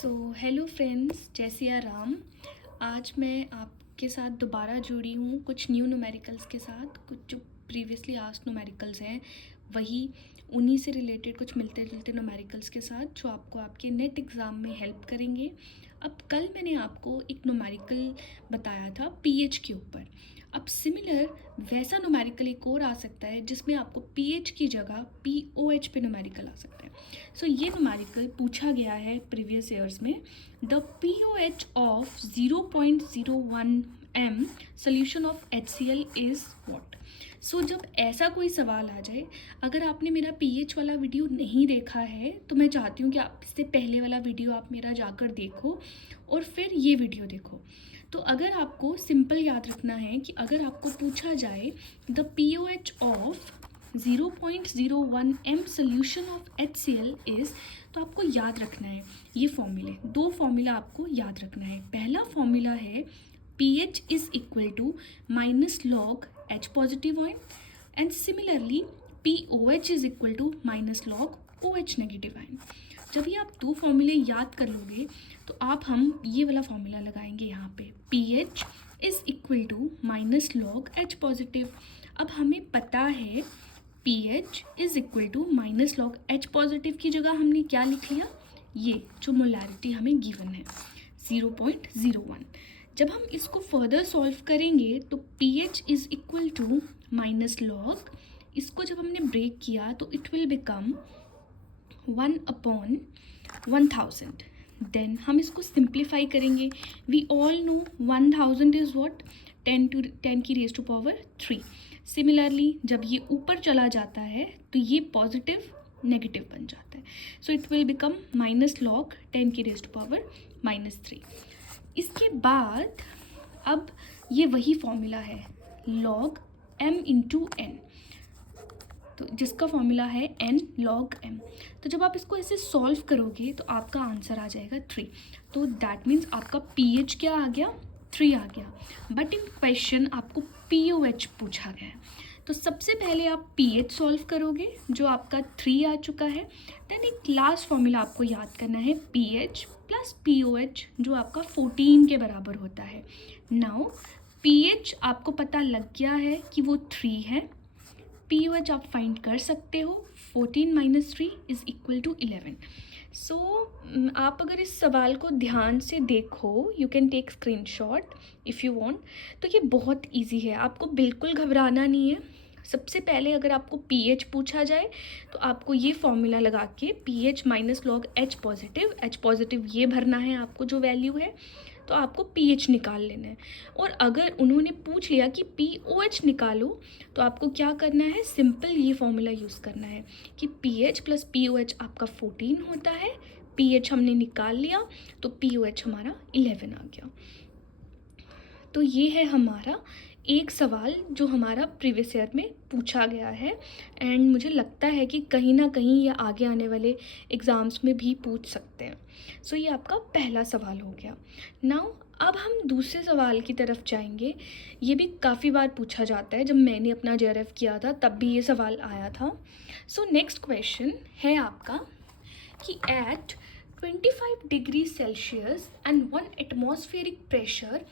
Hello friends, जय सिया राम। आज मैं आपके साथ दोबारा जुड़ी हूँ कुछ न्यू न्यूमेरिकल्स के साथ। कुछ जो प्रीवियसली आस्क्ड न्यूमेरिकल्स हैं वही उन्हीं से रिलेटेड कुछ मिलते जुलते न्यूमेरिकल्स के साथ जो आपको आपके नेट एग्ज़ाम में हेल्प करेंगे। अब कल मैंने आपको एक न्यूमेरिकल बताया था पीएच के ऊपर। अब सिमिलर वैसा न्यूमेरिकल एक और आ सकता है जिसमें आपको पीएच की जगह पीओएच पे न्यूमेरिकल आ सकता है। ये न्यूमेरिकल पूछा गया है प्रीवियस ईयर्स में। The pOH of 0.01 m solution of HCl is what. जब ऐसा कोई सवाल आ जाए, अगर आपने मेरा पीएच वाला वीडियो नहीं देखा है तो मैं चाहती हूँ कि आप इससे पहले वाला वीडियो आप मेरा जाकर देखो और फिर ये वीडियो देखो। तो अगर आपको सिंपल याद रखना है कि अगर आपको पूछा जाए the pOH of 0.01 m solution of HCl is, तो आपको याद रखना है ये फॉर्मूले, दो फॉर्मूला आपको याद रखना है। पहला फॉर्मूला है pH is equal to minus log H positive ion and similarly POH is equal to minus log OH negative ion. जब ये आप दो फॉर्मूले याद कर लोगे तो हम ये वाला फॉर्मूला लगाएंगे यहाँ पे, pH is equal to minus log H positive. अब हमें पता है pH is equal to minus log H positive की जगह हमने क्या लिख लिया, ये जो मोलैरिटी हमें गिवन है 0.01। जब हम इसको फर्दर सॉल्व करेंगे तो pH is equal to minus log, इसको जब हमने ब्रेक किया तो इट विल बिकम 1/1000। देन हम इसको सिंप्लीफाई करेंगे। We all know 1000 is what, 10 की रेज़ टू पावर 3। सिमिलरली जब ये ऊपर चला जाता है तो ये पॉजिटिव नेगेटिव बन जाता है। It will become minus log 10 की रेज़ टू पावर -3। इसके बाद अब ये वही फॉर्मूला है लॉग m इंटू n, तो जिसका फॉर्मूला है n log m। तो जब आप इसको ऐसे सॉल्व करोगे तो आपका आंसर आ जाएगा 3। तो दैट मीन्स आपका pH क्या आ गया, 3 आ गया। बट इन क्वेश्चन आपको POH पूछा गया है, तो सबसे पहले आप pH सॉल्व करोगे जो आपका 3 आ चुका है। देन एक लास्ट फॉर्मूला आपको याद करना है pH प्लस POH जो आपका 14 के बराबर होता है। नाउ pH आपको पता लग गया है कि वो 3 है, POH आप फाइंड कर सकते हो, 14 - 3 इज़ इक्वल टू 11। आप अगर इस सवाल को ध्यान से देखो, you can take screenshot if you want. तो ये बहुत इजी है, आपको बिल्कुल घबराना नहीं है। सबसे पहले अगर आपको pH पूछा जाए तो आपको ये फॉर्मूला लगा के pH minus log H positive ये भरना है आपको जो वैल्यू है, तो आपको pH निकाल लेना है। और अगर उन्होंने पूछ लिया कि POH निकालो तो आपको क्या करना है, सिंपल ये फॉर्मूला यूज़ करना है कि pH प्लस POH आपका 14 होता है, pH हमने निकाल लिया तो POH हमारा 11 आ गया। तो ये है हमारा एक सवाल जो हमारा प्रीवियस ईयर में पूछा गया है एंड मुझे लगता है कि कहीं ना कहीं ये आगे आने वाले एग्ज़ाम्स में भी पूछ सकते हैं। ये आपका पहला सवाल हो गया। नाउ अब हम दूसरे सवाल की तरफ जाएंगे। ये भी काफ़ी बार पूछा जाता है, जब मैंने अपना JRF किया था तब भी ये सवाल आया था। नेक्स्ट क्वेश्चन है आपका कि at 25 degree Celsius and 1 atmospheric pressure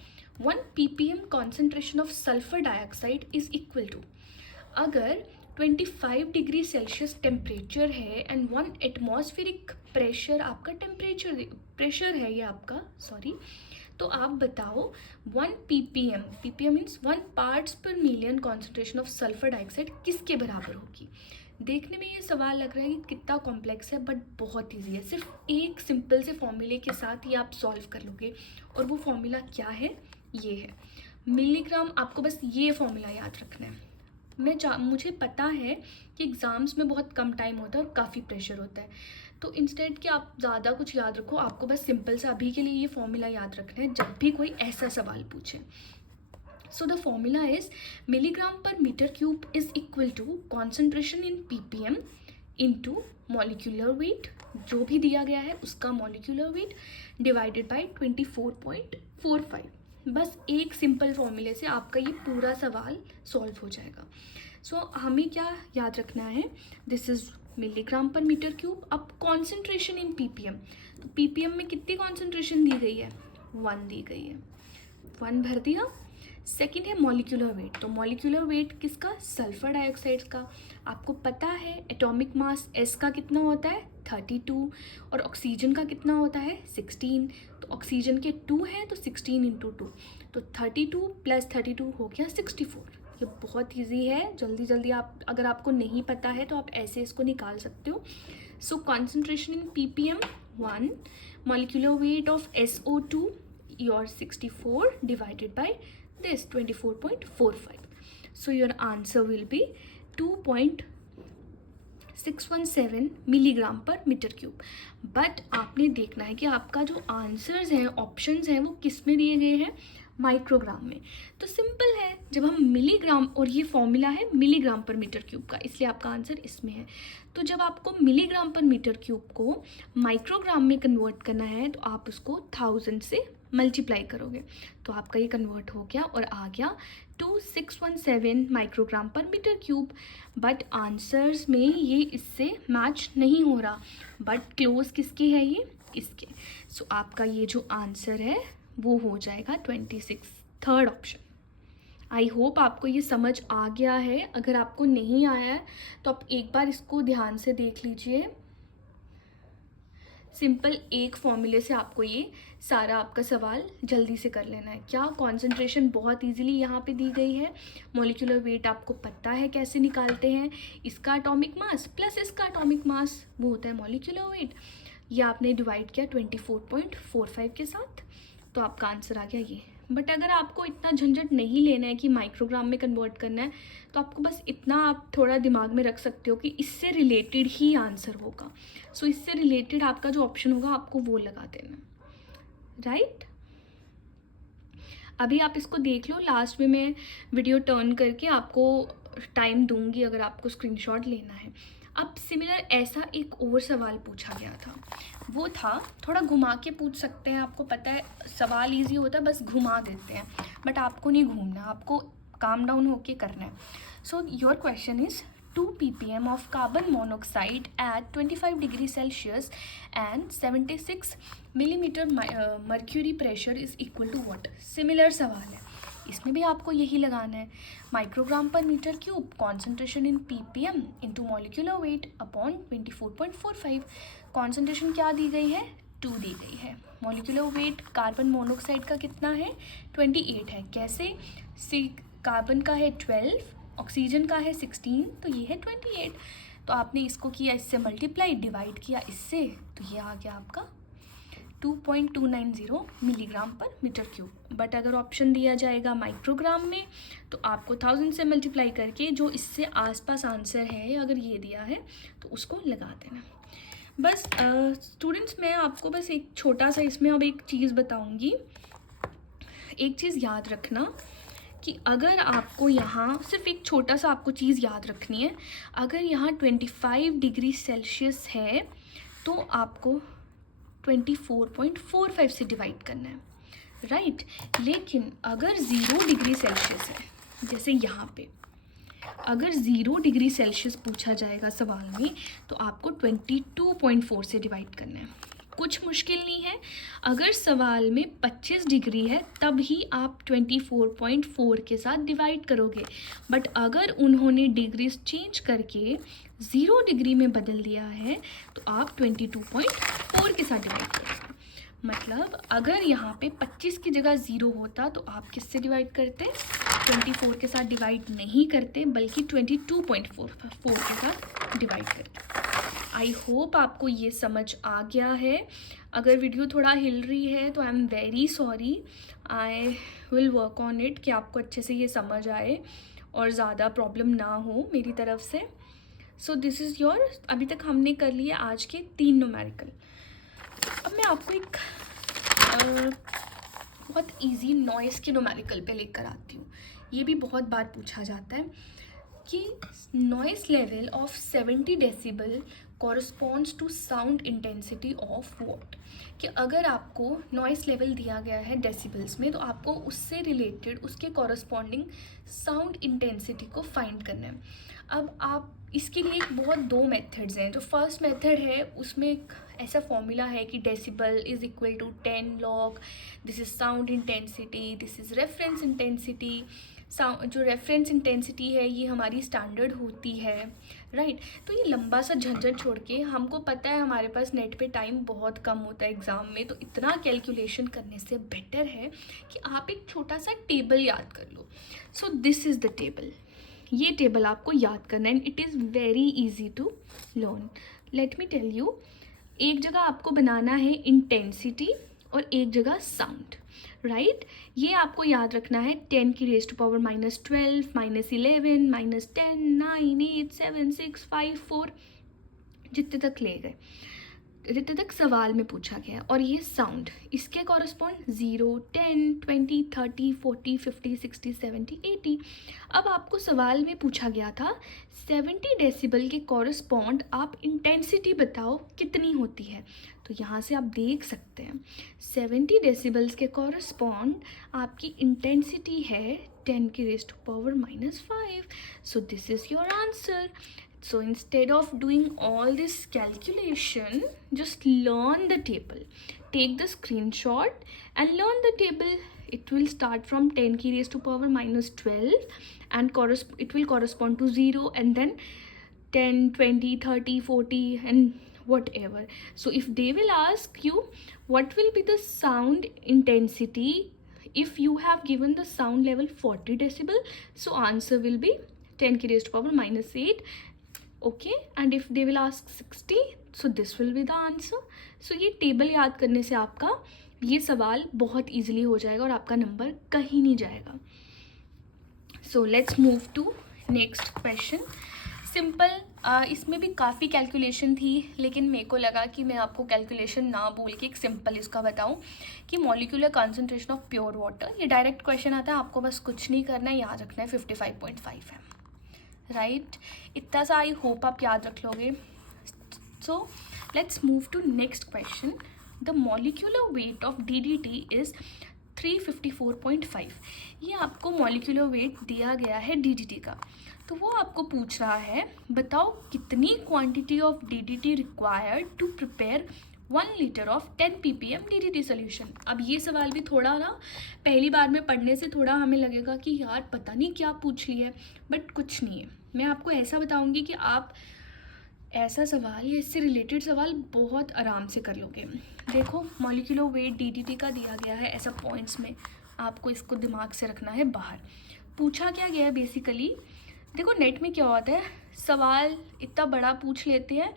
1 ppm concentration of sulphur dioxide is equal to. अगर 25 डिग्री सेल्सियस टेम्परेचर है एंड 1 एटमॉस्फेरिक प्रेशर आपका प्रेशर है ये आपका, तो आप बताओ 1 ppm means 1 parts per million concentration of sulphur dioxide किसके बराबर होगी। देखने में ये सवाल लग रहा है कि कितना कॉम्प्लेक्स है, बट बहुत इजी है। सिर्फ एक सिंपल से फॉर्मूले के साथ ही आप सॉल्व कर लोगे। और वो फॉर्मूला क्या है, ये है मिलीग्राम। आपको बस ये फॉर्मूला याद रखना है। मुझे पता है कि एग्ज़ाम्स में बहुत कम टाइम होता है और काफ़ी प्रेशर होता है, तो इंस्टेड कि आप ज़्यादा कुछ याद रखो, आपको बस सिंपल सा अभी के लिए ये फॉर्मूला याद रखना है जब भी कोई ऐसा सवाल पूछे। The formula is milligram per metre cube is equal to concentration in ppm into molecular weight, जो भी दिया गया है उसका मॉलिक्यूलर वेट, डिवाइडेड बाई 24.45। बस एक सिंपल फॉर्मूले से आपका ये पूरा सवाल सॉल्व हो जाएगा। हमें क्या याद रखना है, this is milligram per metre cube. अब कॉन्सेंट्रेशन इन ppm, तो ppm में कितनी कॉन्सेंट्रेशन दी गई है, 1 दी गई है, 1 भर दिया। सेकेंड है मॉलिक्यूलर वेट, तो मॉलिक्यूलर वेट किसका, सल्फर डाइऑक्साइड का। आपको पता है एटॉमिक मास S का कितना होता है 32 और ऑक्सीजन का कितना होता है 16, तो ऑक्सीजन के 2 हैं तो 16 इंटू 2, तो 32 + 32 हो गया 64। ये बहुत इजी है, जल्दी जल्दी आप, अगर आपको नहीं पता है तो आप ऐसे इसको निकाल सकते हो। सो concentration in ppm 1, molecular weight of SO2 your 64 divided by this 24.45. So your answer will be 2.617 milligram per metre cube. But आपने देखना है कि आपका जो आंसर्स हैं, ऑप्शंस हैं, वो किस में दिए गए हैं, माइक्रोग्राम में। तो सिंपल है, जब हम मिलीग्राम, और ये फॉर्मूला है मिलीग्राम पर मीटर क्यूब का, इसलिए आपका आंसर इसमें है। तो जब आपको मिलीग्राम पर मीटर क्यूब को माइक्रोग्राम में कन्वर्ट करना है तो आप उसको 1000 से मल्टीप्लाई करोगे, तो आपका ये कन्वर्ट हो गया और आ गया 2617 microgram per metre cube. But answers में ये इससे मैच नहीं हो रहा, बट क्लोज किसके है ये, इसके। सो आपका ये जो आंसर है वो हो जाएगा 26, थर्ड ऑप्शन। आई होप आपको ये समझ आ गया है। अगर आपको नहीं आया है तो आप एक बार इसको ध्यान से देख लीजिए। सिंपल एक फॉर्मूले से आपको ये सारा आपका सवाल जल्दी से कर लेना है। क्या, कॉन्सेंट्रेशन बहुत इजीली यहाँ पे दी गई है, मॉलिक्यूलर वेट आपको पता है कैसे निकालते हैं, इसका एटॉमिक मास प्लस इसका एटॉमिक मास वो होता है मॉलिक्यूलर वेट। ये आपने डिवाइड किया 24.45 के साथ, तो आपका आंसर आ गया ये। बट अगर आपको इतना झंझट नहीं लेना है कि माइक्रोग्राम में कन्वर्ट करना है, तो आपको बस इतना आप थोड़ा दिमाग में रख सकते हो कि इससे रिलेटेड ही आंसर होगा। सो इससे रिलेटेड आपका जो ऑप्शन होगा आपको वो लगा देना, राइट। अभी आप इसको देख लो, लास्ट में मैं वीडियो टर्न करके आपको टाइम दूंगी अगर आपको स्क्रीनशॉट लेना है। अब सिमिलर ऐसा एक और सवाल पूछा गया था, वो था, थोड़ा घुमा के पूछ सकते हैं, आपको पता है सवाल इजी होता है, बस घुमा देते हैं, बट आपको नहीं घूमना, आपको काम डाउन होके करना है। So your question is 2 ppm of carbon monoxide at 25 degree Celsius and 76 millimeter mercury pressure is equal to what? Similar सवाल है, इसमें भी आपको यही लगाना है, microgram per metre cube, concentration in ppm into molecular weight upon 24.45। Concentration क्या दी गई है, 2 दी गई है। मॉलिक्यूलर वेट कार्बन मोनोऑक्साइड का कितना है, 28 है। कैसे, कार्बन का है 12, ऑक्सीजन का है 16, तो ये है 28। तो आपने इसको किया इससे मल्टीप्लाई, डिवाइड किया इससे, तो ये आ गया आपका 2.290 milligram per metre cube. But अगर ऑप्शन दिया जाएगा माइक्रोग्राम में तो आपको 1000 से मल्टीप्लाई करके जो इससे आसपास आंसर है अगर ये दिया है तो उसको लगा देना। बस स्टूडेंट्स, मैं आपको बस एक छोटा सा इसमें अब एक चीज़ बताऊंगी। एक चीज़ याद रखना कि अगर आपको यहाँ सिर्फ एक छोटा सा आपको चीज़ याद रखनी है, अगर यहाँ 25 डिग्री सेल्सियस है तो आपको 24.45 से डिवाइड करना है, राइट। लेकिन अगर 0 डिग्री सेल्सियस है, जैसे यहाँ पे अगर 0 डिग्री सेल्सियस पूछा जाएगा सवाल में, तो आपको 22.4 से डिवाइड करना है। कुछ मुश्किल नहीं है। अगर सवाल में 25 डिग्री है तब ही आप 24.4 के साथ डिवाइड करोगे, बट अगर उन्होंने डिग्रीज चेंज करके 0 डिग्री में बदल दिया है तो आप 22.4 के साथ डिवाइड करोगे। मतलब अगर यहाँ पे 25 की जगह 0 होता तो आप किससे डिवाइड करते, 24 के साथ डिवाइड नहीं करते बल्कि 22.4 के साथ डिवाइड करते। आई होप आपको ये समझ आ गया है। अगर वीडियो थोड़ा हिल रही है तो I am very sorry, I will work on it कि आपको अच्छे से ये समझ आए और ज़्यादा प्रॉब्लम ना हो मेरी तरफ से। सो दिस इज़ योर, अभी तक हमने कर लिए आज के 3 न्यूमेरिकल। अब मैं आपको एक बहुत इजी नॉइस के न्यूमेरिकल पे लेकर आती हूँ। ये भी बहुत बार पूछा जाता है कि noise level of 70 decibel corresponds to sound intensity of what. कि अगर आपको नॉइस लेवल दिया गया है डेसिबल्स में तो आपको उससे रिलेटेड उसके कॉरस्पॉन्डिंग साउंड इंटेंसिटी को फाइंड करना है। अब आप इसके लिए एक बहुत दो मेथड्स हैं. जो फर्स्ट मेथड है उसमें एक ऐसा फॉर्मूला है कि decibel is equal to 10 log. This is sound intensity, this is reference intensity. जो रेफरेंस इंटेंसिटी है ये हमारी स्टैंडर्ड होती है, राइट. तो ये लंबा सा झंझट छोड़ के, हमको पता है हमारे पास नेट पे टाइम बहुत कम होता है एग्ज़ाम में, तो इतना कैलकुलेशन करने से बेटर है कि आप एक छोटा सा टेबल याद कर लो. So this is the table. ये टेबल आपको याद करना है. It is very easy to learn. Let me tell you. एक जगह आपको बनाना है इंटेंसिटी और एक जगह साउंड, राइट. ये आपको याद रखना है 10 की रेज़ टू पावर -12, -11, -10, 9, 8, 7, 6, 5, 4 जितने तक ले गए, जितने तक सवाल में पूछा गया. और ये साउंड इसके कॉरस्पॉन्ड 0, 10, 20, 30, 40, 50, 60, 70, 80. अब आपको सवाल में पूछा गया था 70 डेसिबल के कॉरस्पॉन्ड आप इंटेंसिटी बताओ कितनी होती है. तो यहाँ से आप देख सकते हैं 70 डेसिबल्स के कॉरस्पॉन्ड आपकी इंटेंसिटी है 10 की raise to power -5. So this is your answer. So instead of doing all this calculation, just learn the table. Take the screenshot and learn the table. It will start from 10 की raised to power -12 and it will correspond to 0 and then 10, 20, 30, 40 and whatever. So if they will ask you what will be the sound intensity if you have given the sound level 40 decibel, so answer will be 10 की raised to power -8. Okay. And if they will ask 60, so this will be the answer. So ये table याद करने से आपका ये सवाल बहुत easily हो जाएगा और आपका नंबर कहीं नहीं जाएगा. So let's move to next question. Simple. इसमें भी काफ़ी कैलकुलेशन थी, लेकिन मेरे को लगा कि मैं आपको कैलकुलेशन ना बोल के एक सिंपल इसका बताऊं कि molecular concentration of pure water. ये डायरेक्ट क्वेश्चन आता है, आपको बस कुछ नहीं करना है, याद रखना है 55.5 है, राइट. इतना सा आई होप आप याद रख लोगे. So let's move to next question. The molecular weight of DDT is 354.5. ये आपको मॉलिक्यूलर वेट दिया गया है DDT का. तो वो आपको पूछ रहा है बताओ कितनी quantity of DDT required to prepare 1 litre of 10 ppm DDT solution. अब ये सवाल भी थोड़ा ना पहली बार में पढ़ने से थोड़ा हमें लगेगा कि यार पता नहीं क्या पूछ लिया है, बट कुछ नहीं है. मैं आपको ऐसा बताऊंगी कि आप ऐसा सवाल या इससे रिलेटेड सवाल बहुत आराम से कर लोगे. देखो मॉलिक्यूलर वेट DDT का दिया गया है ऐसा पॉइंट्स में, आपको इसको दिमाग से रखना है बाहर. पूछा क्या गया है बेसिकली. देखो नेट में क्या होता है, सवाल इतना बड़ा पूछ लेते हैं,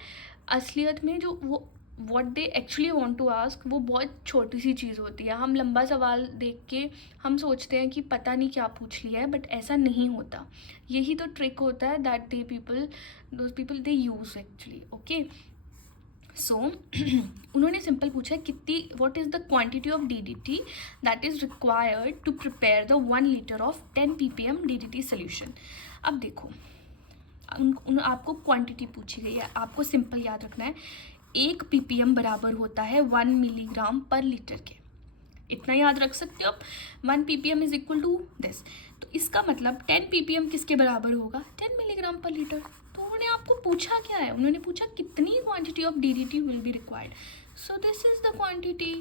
असलियत में जो वो what they actually want to ask वो बहुत छोटी सी चीज़ होती है. हम लंबा सवाल देख के हम सोचते हैं कि पता नहीं क्या पूछ लिया है, बट ऐसा नहीं होता. यही तो ट्रिक होता है that those people they use actually. Okay. So उन्होंने सिंपल पूछा है कितनी what is the quantity of DDT that is required to prepare the 1 litre of 10 ppm DDT solution. अब देखो आपको क्वांटिटी पूछी गई है, आपको सिंपल याद रखना है 1 ppm बराबर होता है 1 मिलीग्राम पर लीटर के. इतना याद रख सकते हो आप. 1 ppm is equal to this. तो इसका मतलब 10 ppm किसके बराबर होगा, 10 मिलीग्राम पर लीटर. तो उन्होंने आपको पूछा क्या है, उन्होंने पूछा कितनी quantity of DDT will be required. So this is the quantity.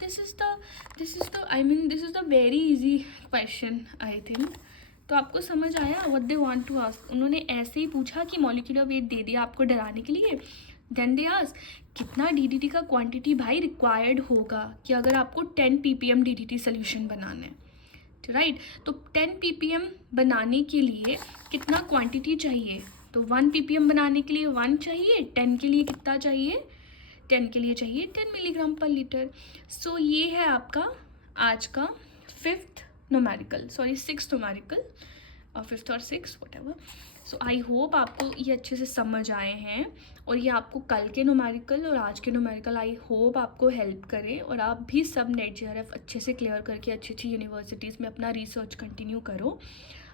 This is the very easy question I think. तो आपको समझ आया what they want to ask. उन्होंने ऐसे ही पूछा कि मॉलिक्यूलर वेट दे दिया आपको डराने के लिए. देन दे आस्क कितना DDT का क्वांटिटी भाई रिक्वायर्ड होगा कि अगर आपको 10 ppm DDT सोल्यूशन बनाना है, राइट. तो 10 ppm बनाने के लिए कितना क्वांटिटी चाहिए. तो 1 ppm बनाने के लिए 1 चाहिए, 10 के लिए कितना चाहिए, 10 के लिए चाहिए 10 मिलीग्राम पर लीटर. सो ये है आपका आज का 6th न्यूमेरिकल, और 5th और 6th whatever. So I hope आपको ये अच्छे से समझ आए हैं, और ये आपको कल के न्यूमेरिकल और आज के न्यूमेरिकल आई होप आपको हेल्प करें, और आप भी सब नेट JRF अच्छे से क्लियर करके अच्छी अच्छी यूनिवर्सिटीज़ में अपना रिसर्च कंटिन्यू करो.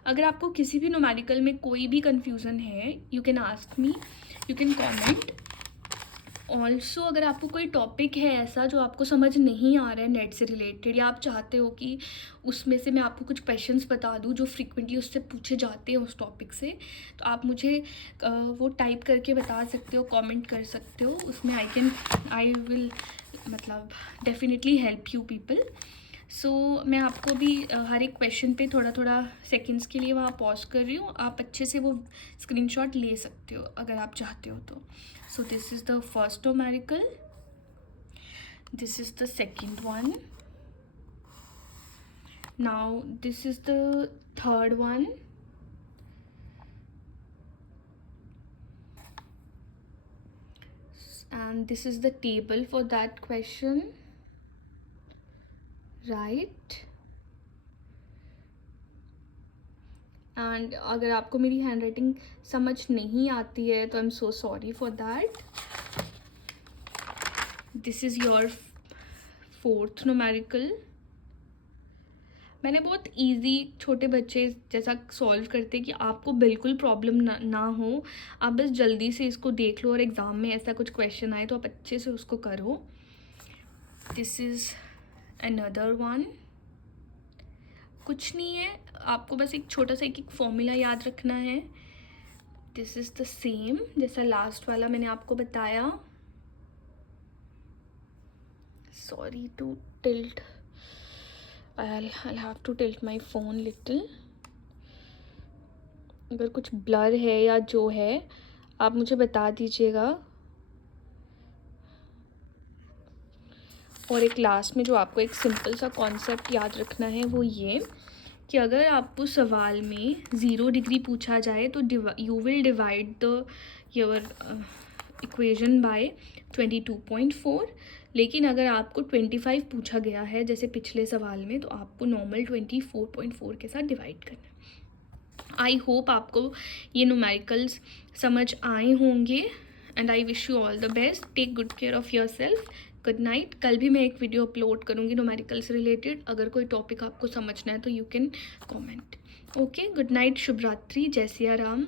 अगर आपको किसी भी न्यूमेरिकल में कोई भी कन्फ्यूज़न है, you can ask me, you can comment also अगर आपको कोई टॉपिक है ऐसा जो आपको समझ नहीं आ रहा है नेट से रिलेटेड, या आप चाहते हो कि उसमें से मैं आपको कुछ क्वेश्चंस बता दूं जो फ्रीक्वेंटली उससे पूछे जाते हैं उस टॉपिक से, तो आप मुझे वो टाइप करके बता सकते हो, कमेंट कर सकते हो, उसमें आई विल मतलब डेफिनेटली हेल्प यू पीपल। सो मैं आपको भी हर एक क्वेश्चन पे थोड़ा थोड़ा सेकंड्स के लिए वहाँ पॉज कर रही हूँ, आप अच्छे से वो स्क्रीनशॉट ले सकते हो अगर आप चाहते हो तो। सो this is the first numerical, this is the second one, now this is the third one, and this is the table for that question, right? And अगर आपको मेरी हैंड राइटिंग समझ नहीं आती है तो I am so sorry for that. This is your fourth numerical. मैंने बहुत इजी छोटे बच्चे जैसा सॉल्व करते कि आपको बिल्कुल प्रॉब्लम ना हो, आप बस जल्दी से इसको देख लो और एग्ज़ाम में ऐसा कुछ क्वेश्चन आए तो आप अच्छे से उसको करो। This is another one. कुछ नहीं है, आपको बस एक छोटा सा एक फॉर्मूला याद रखना है। दिस इज़ द सेम जैसा लास्ट वाला मैंने आपको बताया। Sorry to tilt, I'll have to tilt my phone little। अगर कुछ ब्लर है या जो है आप मुझे बता दीजिएगा। और एक लास्ट में जो आपको एक सिंपल सा कॉन्सेप्ट याद रखना है वो ये कि अगर आपको सवाल में 0 डिग्री पूछा जाए तो you will divide the your equation by 22.4, लेकिन अगर आपको 25 पूछा गया है जैसे पिछले सवाल में तो आपको नॉर्मल 24.4 के साथ डिवाइड करना है। आई होप आपको ये न्यूमेरिकल्स समझ आए होंगे and I wish you all the best. Take good care of your self. Good night. कल भी मैं एक वीडियो अपलोड करूँगी न्यूमेरिकल से रिलेटेड, अगर कोई टॉपिक आपको समझना है तो you can comment. Okay, good night, शुभ रात्रि, जय सिया राम।